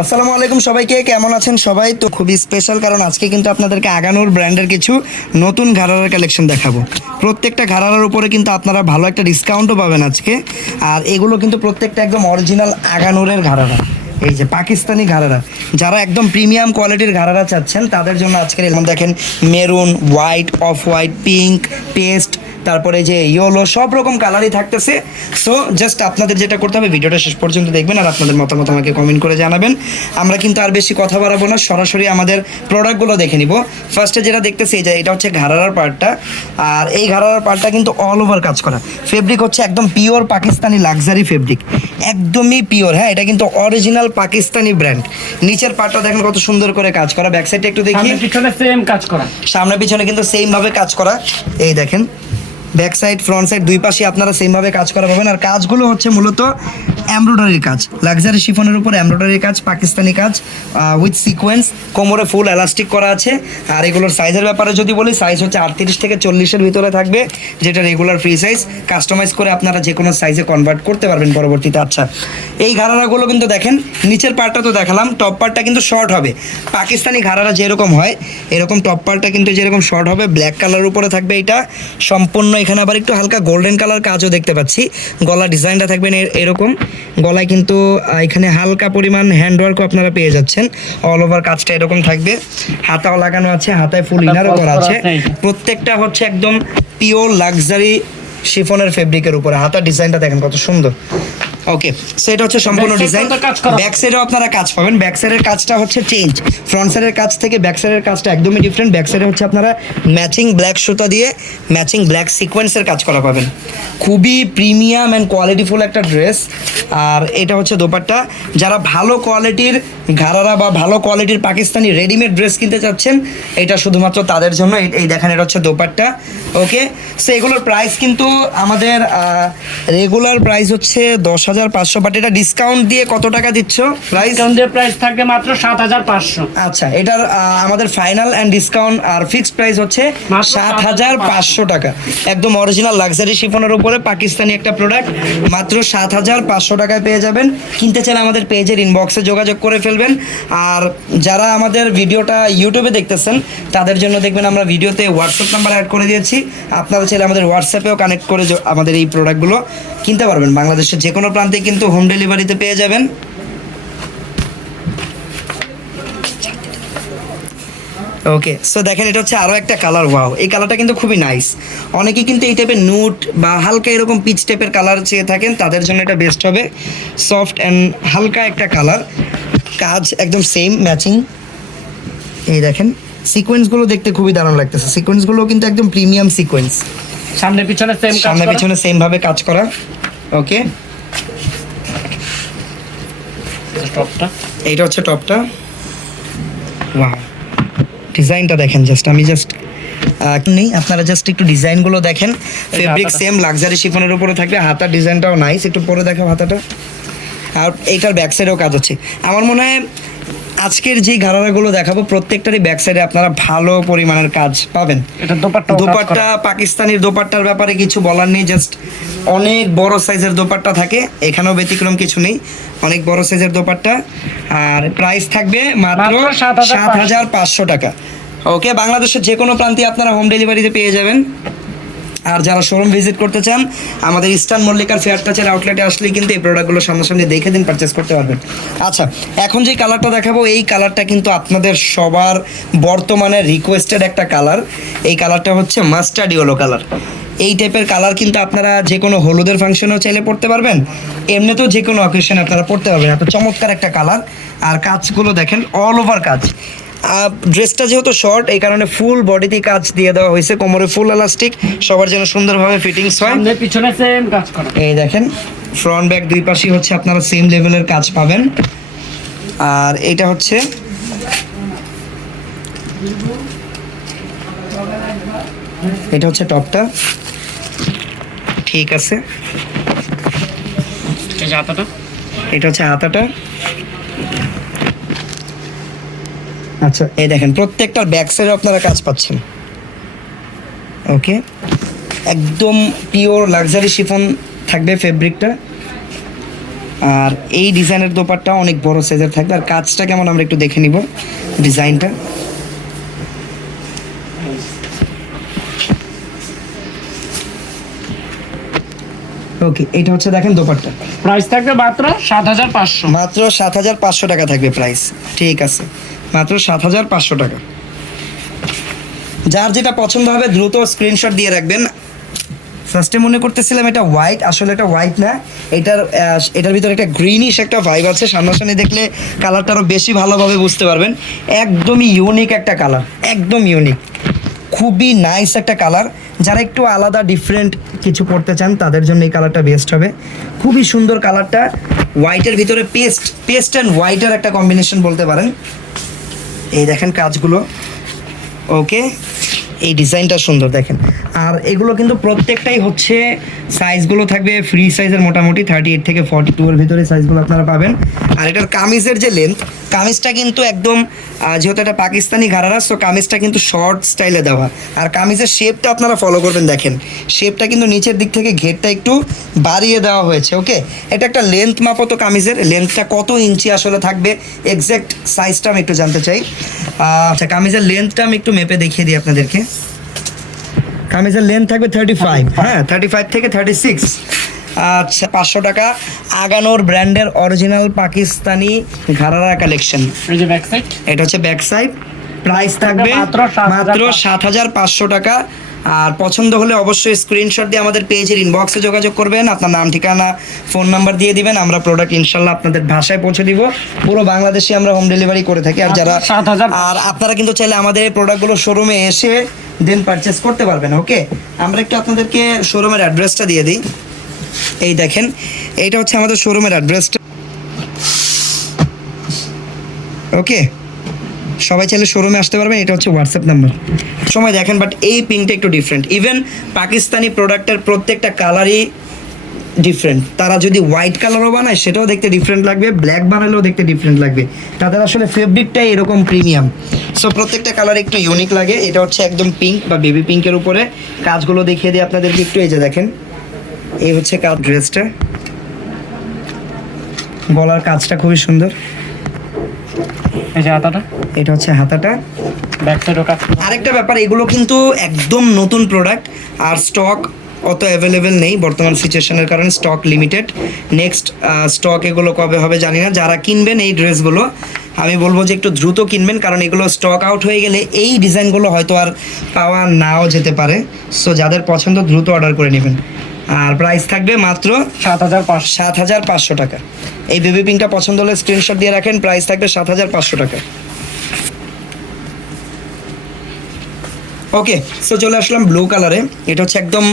আসসালামু আলাইকুম সবাইকে, কেমন আছেন সবাই? তো খুবই স্পেশাল কারণ আজকে কিন্তু আপনাদেরকে আগানোর ব্র্যান্ডের কিছু নতুন ঘাড়ার কালেকশন দেখাবো। প্রত্যেকটা ঘাড়ার উপরে কিন্তু আপনারা ভালো একটা ডিসকাউন্টও পাবেন আজকে। আর এগুলো কিন্তু প্রত্যেকটা একদম অরিজিনাল আগানোরের ঘাড়ারা। এই যে পাকিস্তানি ঘাড়ারা। যারা একদম প্রিমিয়াম কোয়ালিটির ঘাড়ারা চাচ্ছেন, তাদের জন্য আজকের এরকম দেখেন maroon white off white pink paste তারপরে যে ইয়েলো সব রকম কালারই থাকতেছে। সো জাস্ট আপনাদের যেটা করতে হবে ভিডিওটা শেষ পর্যন্ত দেখবেন আর আপনাদের মতামত আমাকে কমেন্ট করে জানাবেন। আমরা কিন্তু আর বেশি কথা বাড়াবো না সরাসরি আমাদের প্রোডাক্টগুলো দেখে নিব। ফার্স্টে যেটা দেখতেছি এই যে এটা হচ্ছে ঘাড়ার পার্টটা আর এই ঘাড়ার পার্টটা কিন্তু অল ওভার কাজ করা। ফেব্রিক হচ্ছে একদম পিওর পাকিস্তানি লাক্সারি ফেব্রিক একদমই পিওর হ্যাঁ এটা কিন্তু অরিজিনাল পাকিস্তানি ব্র্যান্ড নিচের পার্টটা দেখেন কত সুন্দর করে কাজ করা ব্যাক সাইডটা একটু দেখি। পিছনে সেম কাজ করা। সামনে পিছনে কিন্তু সেম ভাবে কাজ করা। এই দেখেন ব্যাক সাইড, ফ্রন্ট সাইড, দুই পাশে আপনারা সেম ভাবে কাজ করা পাবেন। আর কাজগুলো হচ্ছে মূলত এমব্রয়ডারির কাজ। লাক্সারি শিফনের উপর এমব্রয়ডারির কাজ পাকিস্তানি কাজ উইথ সিকোয়েন্স কোমরে ফুল এলাস্টিক করা আছে। আর এগুলোর সাইজের ব্যাপারে যদি বলি সাইজ হচ্ছে আটত্রিশ থেকে চল্লিশের ভিতরে থাকবে, যেটা রেগুলার ফ্রি সাইজ কাস্টমাইজ করে আপনারা যে কোনো সাইজে কনভার্ট করতে পারবেন পরবর্তীতে। আচ্ছা এই ঘাড়ারাগুলো কিন্তু দেখেন, নিচের পার্টটা তো দেখালাম টপ পার্টটা কিন্তু শর্ট হবে। পাকিস্তানি ঘাড়ারা যেরকম হয়, এরকম টপ পার্টটা কিন্তু যেরকম শর্ট হবে ব্ল্যাক কালার উপরে থাকবে এটা। সম্পূর্ণ এখানে আবার একটু হালকা গোল্ডেন কালার কাজও দেখতে পাচ্ছি। গলা ডিজাইনটা থাকবেন এরকম। গলায় কিন্তু এখানে হালকা পরিমাণ হ্যান্ডওয়ার্কও আপনারা পেয়ে যাচ্ছেন। অল ওভার কাজটা এরকম থাকবে। হাতাও লাগানো আছে হাতায় ফুল ইনারও করা আছে। প্রত্যেকটা হচ্ছে একদম পিওর লাক্সারি শিফনের ফেব্রিকের উপরে। হাতার ডিজাইনটা দেখেন কত সুন্দর। ওকে সেটা হচ্ছে সম্পূর্ণ ডিজাইন ব্যাক সাইডে আপনারা কাজ পাবেন। ব্যাক সাইডের কাজটা হচ্ছে চেঞ্জ ফ্রন্ট সাইডের কাজ থেকে ব্যাক সাইডের কাজটা একদমই ডিফারেন্ট ব্যাক সাইডে হচ্ছে আপনারা ম্যাচিং ব্ল্যাক সুতা দিয়ে ম্যাচিং ব্ল্যাক সিকোয়েন্সের কাজ করা পাবেন। খুবই প্রিমিয়াম অ্যান্ড কোয়ালিটিফুল একটা ড্রেস আর এটা হচ্ছে দোপাট্টা। যারা ভালো কোয়ালিটির ঘাড়ারা বা ভালো কোয়ালিটির পাকিস্তানি রেডিমেড ড্রেস কিনতে চাচ্ছেন এটা শুধুমাত্র তাদের জন্য। এই- দেখেন এটা হচ্ছে দোপাট্টা। ওকে সো এগুলোর প্রাইস কিন্তু আমাদের রেগুলার প্রাইস হচ্ছে দশ হাজার পাঁচশো বাট এটা ডিসকাউন্ট দিয়ে কত টাকা দিচ্ছ প্রাইস প্রাইস থাকবে মাত্র সাত হাজার পাঁচশো। আচ্ছা এটার আমাদের ফাইনাল অ্যান্ড ডিসকাউন্ট আর ফিক্সড প্রাইস হচ্ছে সাত হাজার পাঁচশো টাকা। একদম অরিজিনাল লাক্সারি শিফনের উপরে পাকিস্তানি একটা প্রোডাক্ট মাত্র সাত হাজার পাঁচশো টাকায় পেয়ে যাবেন। কিনতে চাইলে আমাদের পেজের ইনবক্সে যোগাযোগ করে ফেলবেন। আর যারা আমাদের ভিডিওটা ইউটিউবে দেখতেছেন, তাদের জন্য দেখবেন আমরা ভিডিওতে হোয়াটসঅ্যাপ নাম্বার অ্যাড করে দিয়েছি। আপনারা চাইলে আমাদের হোয়াটসঅ্যাপেও কানেক্ট করে আমাদের এই প্রোডাক্টগুলো কিনতে পারবেন। বাংলাদেশের যে কোনো প্রান্তে কিন্তু হোম ডেলিভারিতে পেয়ে যাবেন। ওকে সো দেখেন এটা হচ্ছে আরও একটা কালার ওয়াও এই কালারটা কিন্তু খুবই নাইস অনেকে কিন্তু এই টাইপের নুট বা হালকা এরকম পিচ টাইপের কালার চেয়ে থাকেন, তাদের জন্য এটা বেস্ট হবে। সফট অ্যান্ড হালকা একটা কালার কাজ একদম সেম ম্যাচিং এই দেখেন সিকোয়েন্সগুলো দেখতে খুবই দারুণ লাগতেছে। সিকোয়েন্সগুলো কিন্তু একদম প্রিমিয়াম সিকোয়েন্স সামনে পিছনে সেম কাজ সামনে পিছনে সেম ভাবে কাজ করা। ওকে টপটা? এইটা হচ্ছে টপটা। ওয়াও ডিজাইনটা দেখেন জাস্ট আমি জাস্ট নেই আপনারা জাস্ট একটু ডিজাইনগুলো দেখেন। ফেব্রিক সেম লাক্সারি শিফনের উপরে থাকবে হাতার ডিজাইনটাও নাইস একটু পরে দেখাও হাতাটা। আর এইটার ব্যাক সাইডেও কাজ হচ্ছে। আমার মনে হয় আজকের যে ঘাড়ারাগুলো দেখাবো প্রত্যেকটারই ব্যাক সাইডে আপনারা ভালো পরিমাণের কাজ পাবেন। দোপাট্টা পাকিস্তানির দোপাট্টার ব্যাপারে কিছু বলার নেই জাস্ট অনেক বড় সাইজের দোপাট্টা থাকে এখানেও ব্যতিক্রম কিছু নেই অনেক বড় সাইজের দোপাট্টা। আর প্রাইস থাকবে মাত্র মাত্র 7,500 সাত হাজার পাঁচশো টাকা। ওকে বাংলাদেশের যে কোনো প্রান্তে আপনারা হোম ডেলিভারিতে পেয়ে যাবেন। আর যারা শোরুম ভিজিট করতে চান, আমাদের ইস্টার্ন মল্লিকার ফেয়ার টাচের আউটলেটে আসলে কিন্তু এই প্রোডাক্টগুলো সামনাসামনি দেখে দিন পারচেস করতে পারবেন। আচ্ছা এখন যে কালারটা দেখাবো, এই কালারটা কিন্তু আপনাদের সবার বর্তমানে রিকোয়েস্টেড একটা কালার এই কালারটা হচ্ছে মাস্টার্ড ইয়েলো কালার এই টাইপের কালার কিন্তু আপনারা যে কোনো হলুদের ফাংশনেও চাইলে পড়তে পারবেন, এমনিতেও যে কোনো অকেশনে আপনারা পড়তে পারবেন। এত চমৎকার একটা কালার আর কাজগুলো দেখেন অল ওভার কাজ। ড্রেসটা যেহেতু শর্ট এই কারণে ফুল বডিতে কাজ দিয়ে দেওয়া হয়েছে। কোমরে ফুল এলাস্টিক সবার যেন সুন্দরভাবে ফিটিংস হয়। সামনে পিছনে সেম কাজ করা। এই দেখেন ফ্রন্ট ব্যাক দুই পাশেই হচ্ছে আপনারা সেম লেভেলের কাজ পাবেন। আর এটা হচ্ছে এটা হচ্ছে টপটা। ঠিক আছে। এটা হচ্ছে হাতাটা। আচ্ছা। এই দেখেন প্রত্যেকটার ব্যাক সাইডে আপনারা কাজ পাচ্ছেন। ওকে একদম পিওর লাক্সারি শিফন থাকবে ফেব্রিকটা আর এই ডিজাইনের দোপাট্টা অনেক বড় সাইজের থাকবে। আর কাজটা কেমন আমরা একটু দেখে নিব ডিজাইনটা ওকে এটা হচ্ছে দেখেন দোপাট্টা। প্রাইস থাকবে মাত্র সাত হাজার পাঁচশো। মাত্র সাত হাজার পাঁচশো টাকা থাকবে প্রাইস ঠিক আছে। মাত্র সাত হাজার পাঁচশো টাকা। যার যেটা পছন্দ হবে দ্রুত স্ক্রিনশট দিয়ে রাখবেন। ফার্স্টে মনে করতেছিলাম এটা হোয়াইট আসলে এটা হোয়াইট না। এটার এটার ভিতরে একটা গ্রিনিশ একটা ভাইব আছে। সামনাসামনি দেখলে কালারটা আরও বেশি ভালোভাবে বুঝতে পারবেন। একদমই ইউনিক একটা কালার একদম ইউনিক খুবই নাইস একটা কালার যারা একটু আলাদা ডিফারেন্ট কিছু করতে চান, তাদের জন্য এই কালারটা বেস্ট হবে। খুবই সুন্দর কালারটা হোয়াইটের ভিতরে পেস্ট পেস্ট অ্যান্ড হোয়াইটের একটা কম্বিনেশন বলতে পারেন। এই দেখেন কাজগুলো। ওকে এই ডিজাইনটা সুন্দর, দেখেন। আর এগুলো কিন্তু প্রত্যেকটাই হচ্ছে সাইজগুলো থাকবে ফ্রি সাইজের মোটামুটি থার্টি এইট থেকে ফর্টি টু এর ভিতরে সাইজগুলো আপনারা পাবেন। আর এটার কামিজের যে লেন্থ কামিজটা কিন্তু একদম যেহেতু এটা পাকিস্তানি ঘাড়ারা সো কামিজটা কিন্তু শর্ট স্টাইলে দেওয়া। আর কামিজের শেপটা আপনারা ফলো করবেন দেখেন। শেপটা কিন্তু নিচের দিক থেকে ঘেরটা একটু বাড়িয়ে দেওয়া হয়েছে ওকে এটা একটা লেন্থ মাপো তো কামিজের। লেন্থটা কত ইঞ্চি আসলে থাকবে এক্স্যাক্ট সাইজটা আমি একটু জানতে চাই। আচ্ছা কামিজের লেন্থটা আমি একটু মেপে দেখিয়ে দিই আপনাদেরকে। কামিজের লেন্থ থাকবে থার্টি ফাইভ হ্যাঁ থার্টি ফাইভ থেকে থার্টি সিক্স আচ্ছা পাঁচশো টাকা আগানোর ব্র্যান্ডের অরিজিনাল পাকিস্তানি ঘারারা কালেকশন এটা হচ্ছে ব্যাক সাইড প্রাইস থাকবে মাত্র 7,500 মাত্র সাত হাজার পাঁচশো টাকা। আর পছন্দ হলে অবশ্যই স্ক্রিনশট দিয়ে আমাদের পেজের ইনবক্সে যোগাযোগ করবেন। আপনার নাম ঠিকানা ফোন নাম্বার দিয়ে দিবেন। আমরা প্রোডাক্ট ইনশাল্লাহ আপনাদের ভাষায় পৌঁছে দিব। পুরো বাংলাদেশে আমরা হোম ডেলিভারি করে থাকি। আর যারা আর আপনারা কিন্তু চাইলে আমাদের এই প্রোডাক্টগুলো শোরুমে এসে দেন পারচেস করতে পারবেন ওকে আমরা একটু আপনাদেরকে শোরুমের অ্যাড্রেসটা দিয়ে দিই। এই দেখেন, এইটা হচ্ছে আমাদের শোরুমের অ্যাড্রেসটা ওকে সবাই চাইলে শোরুমে আসতে পারবেন, এটা হচ্ছে হোয়াটসঅ্যাপ নাম্বার সময় দেখেন বাট এই পিনটা একটু ডিফারেন্ট ইভেন পাকিস্তানি প্রোডাক্টের প্রত্যেকটা কালারই ডিফারেন্ট তারা যদি হোয়াইট কালারও বানায়, সেটাও দেখতে ডিফারেন্ট লাগবে ব্ল্যাক বানালেও দেখতে ডিফারেন্ট লাগবে। তাদের আসলে ফেব্রিকটাই এরকম প্রিমিয়াম সো প্রত্যেকটা কালার একটু ইউনিক লাগে। এটা হচ্ছে একদম পিঙ্ক বা বেবি পিঙ্কের উপরে। কাজগুলো দেখিয়ে দিই আপনাদেরকে একটু, এই যে দেখেন। এই হচ্ছে কাজ ড্রেসটা। গলার কাজটা খুবই সুন্দর। এই যে হাতাটা? এটা হচ্ছে হাতাটা। ব্যাক সাইডও কাজ আরেকটা ব্যাপার এগুলো কিন্তু একদম নতুন প্রোডাক্ট আর স্টক অত অ্যাভেলেবেল নেই বর্তমান সিচুয়েশনের কারণে স্টক লিমিটেড নেক্সট স্টক এগুলো কবে হবে জানি না। যারা কিনবেন এই ড্রেসগুলো আমি বলব যে একটু দ্রুত কিনবেন কারণ এগুলো স্টক আউট হয়ে গেলে এই ডিজাইনগুলো হয়তো আর পাওয়া নাও যেতে পারে। সো যাদের পছন্দ দ্রুত অর্ডার করে নেবেন। আর প্রাইস থাকবে মাত্র সাত হাজার পাঁচশো। সাত হাজার পাঁচশো টাকা। এই বেবি পিঙ্কটা পছন্দ হলে স্ক্রিনশট দিয়ে রাখেন প্রাইস থাকবে সাত হাজার পাঁচশো টাকা। ওকে সো চলে আসলাম ব্লু কালারে এটা হচ্ছে একদম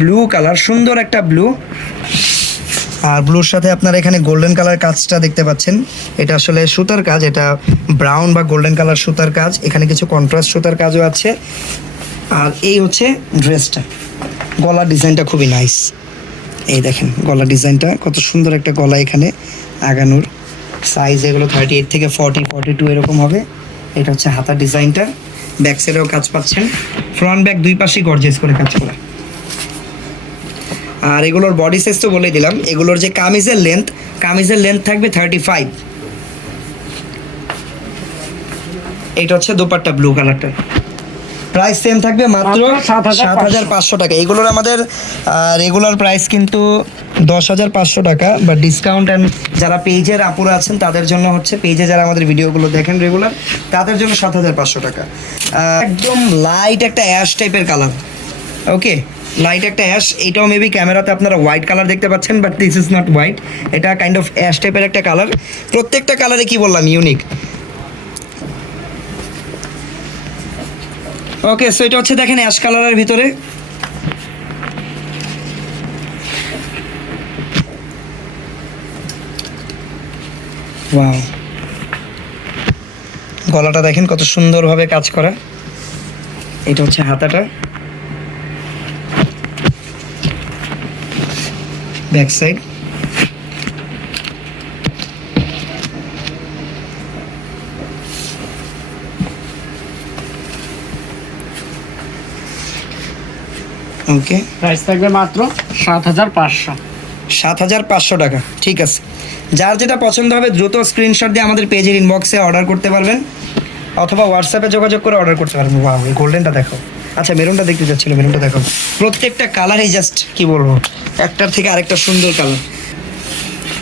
ব্লু কালার সুন্দর একটা ব্লু আর ব্লুর সাথে আপনারা এখানে গোল্ডেন কালার কাজটা দেখতে পাচ্ছেন। এটা আসলে সুতার কাজ এটা ব্রাউন বা গোল্ডেন কালার সুতার কাজ। এখানে কিছু কন্ট্রাস্ট সুতার কাজও আছে। আর এই হচ্ছে ড্রেসটা গলার ডিজাইনটা খুবই নাইস এই দেখেন গলা ডিজাইনটা কত সুন্দর একটা গলা এখানে আগানোর। সাইজ এগুলো থার্টি এইট থেকে ফর্টি ফর্টি টু এরকম হবে। এটা হচ্ছে হাতার ডিজাইনটা। ব্যাক সাইডেও কাজ পাচ্ছেন। ফ্রন্ট ব্যাক দুই পাশেই গর্জেস করে কাজ করা। আর এগুলোর বডি সাইজ তো বলে দিলাম। এগুলোর যে কামিজের লেন্থ কামিজের লেন্থ থাকবে থার্টি ফাইভ এটা হচ্ছে দোপাট্টা ব্লু কালারটা প্রাইস সেম থাকবে মাত্র মাত্র 7,500 সাত হাজার পাঁচশো টাকা। এগুলোর আমাদের রেগুলার প্রাইস কিন্তু দশ হাজার পাঁচশো টাকা বা ডিসকাউন্ট অ্যান্ড যারা পেজের আপুরা আছেন তাদের জন্য হচ্ছে পেজে যারা আমাদের ভিডিওগুলো দেখেন রেগুলার তাদের জন্য সাত হাজার পাঁচশো টাকা। একদম লাইট একটা অ্যাশ টাইপের কালার ওকে লাইট একটা অ্যাশ এটাও মেবি ক্যামেরাতে আপনারা হোয়াইট কালার দেখতে পাচ্ছেন but this is not white এটা কাইন্ড অফ অ্যাশ টাইপের একটা কালার প্রত্যেকটা কালারে কি বললাম? ইউনিক ওকে সো এটা হচ্ছে দেখেন অ্যাশ কালারের ভিতরে। ওয়াও গলাটা দেখেন কত সুন্দরভাবে কাজ করা। এটা হচ্ছে হাতাটা। ব্যাক সাইড ওকে। প্রাইস থাকবে মাত্র সাত হাজার পাঁচশো। সাত হাজার পাঁচশো টাকা ঠিক আছে। যার যেটা পছন্দ হবে দ্রুত স্ক্রিনশট দিয়ে আমাদের পেজের ইনবক্সে অর্ডার করতে পারবেন। অথবা হোয়াটসঅ্যাপে যোগাযোগ করে অর্ডার করতে পারবেন। বাহ গোল্ডেনটা দেখো। আচ্ছা মেরুনটা দেখতে চাচ্ছিল মেরুনটা দেখো। প্রত্যেকটা কালারই জাস্ট কি বলব? একটার থেকে আরেকটা সুন্দর কালার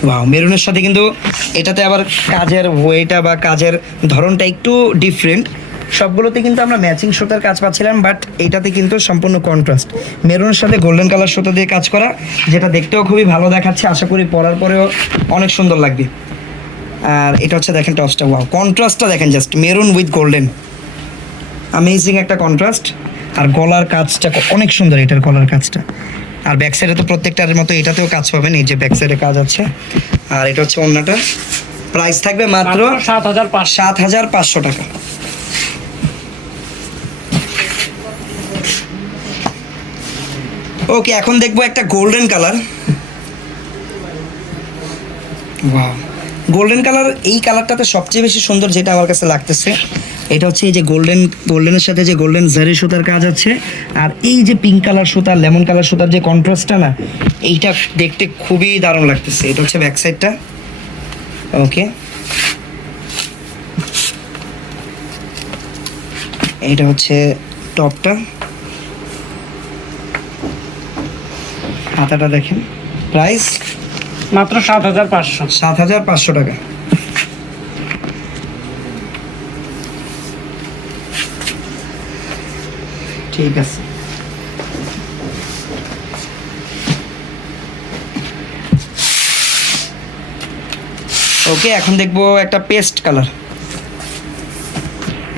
ওয়াও মেরুনের সাথে কিন্তু এটাতে আবার কাজের ওয়েটা বা কাজের ধরনটা একটু ডিফারেন্ট সবগুলোতে কিন্তু আমরা ম্যাচিং সুতার কাজ পাচ্ছিলাম বাট এটাতে কিন্তু সম্পূর্ণ কন্ট্রাস্ট মেরুনের সাথে গোল্ডেন কালার সুতো দিয়ে কাজ করা যেটা দেখতেও খুবই ভালো দেখাচ্ছে আশা করি পরার পরেও অনেক সুন্দর লাগবে। আর এটা হচ্ছে দেখেন টপসটা ওয়াও কন্ট্রাস্টটা দেখেন just maroon with golden amazing একটা কন্ট্রাস্ট আর গলার কাজটা অনেক সুন্দর এটার গলার কাজটা। আর ব্যাক সাইডে তো প্রত্যেকটার মতো এটাতেও কাজ পাবেন এই যে ব্যাক সাইডে কাজ আছে। আর এটা হচ্ছে অন্যটা। প্রাইস থাকবে মাত্র সাত হাজার সাত হাজার পাঁচশো টাকা। ওকে এখন দেখব একটা গোল্ডেন কালার গোল্ডেন কালার এই কালারটাতে সবচেয়ে বেশি সুন্দর যেটা আমার কাছে লাগতেছে, এটা হচ্ছে এই যে গোল্ডেন গোল্ডেনের সাথে যে গোল্ডেন জারি সুতার কাজ আছে, আর এই যে পিঙ্ক কালার সুতা লেমন কালার সুতার যে কন্ট্রাস্টটা না, এইটা দেখতে খুবই দারুণ লাগতেছে। এটা হচ্ছে ব্যাক সাইডটা ওকে এটা হচ্ছে টপটা হাতাটা দেখেন। প্রাইস মাত্র সাত হাজার পাঁচশো। সাত হাজার পাঁচশো টাকা। ঠিক আছে। ওকে এখন দেখব একটা পেস্ট কালার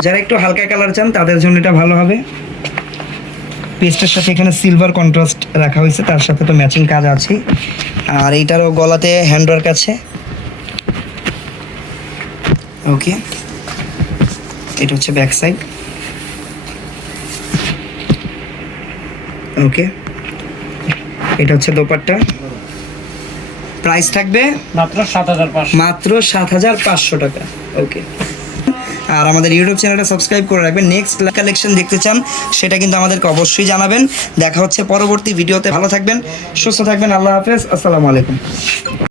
যারা একটু হালকা কালার চান তাদের জন্য এটা ভালো হবে। পেস্টের সাথে এখানে সিলভার কন্ট্রাস্ট রাখা হয়েছে তার সাথে তো ম্যাচিং কাজ আছে আর এইটারও গলাতে হ্যান্ডওয়ার্ক আছে। ওকে এটা হচ্ছে ব্যাক সাইড ওকে এটা হচ্ছে দোপাট্টা। প্রাইস থাকবে মাত্র সাত হাজার পাঁচশো। মাত্র সাত হাজার পাঁচশো টাকা। ওকে আর আমাদের ইউটিউব চ্যানেলটা সাবস্ক্রাইব করে রাখবেন। নেক্সট কালেকশন দেখতে চান, সেটা কিন্তু আমাদেরকে অবশ্যই জানাবেন। দেখা হচ্ছে পরবর্তী ভিডিওতে। ভালো থাকবেন, সুস্থ থাকবেন, আল্লাহ হাফেজ, আসসালামু আলাইকুম।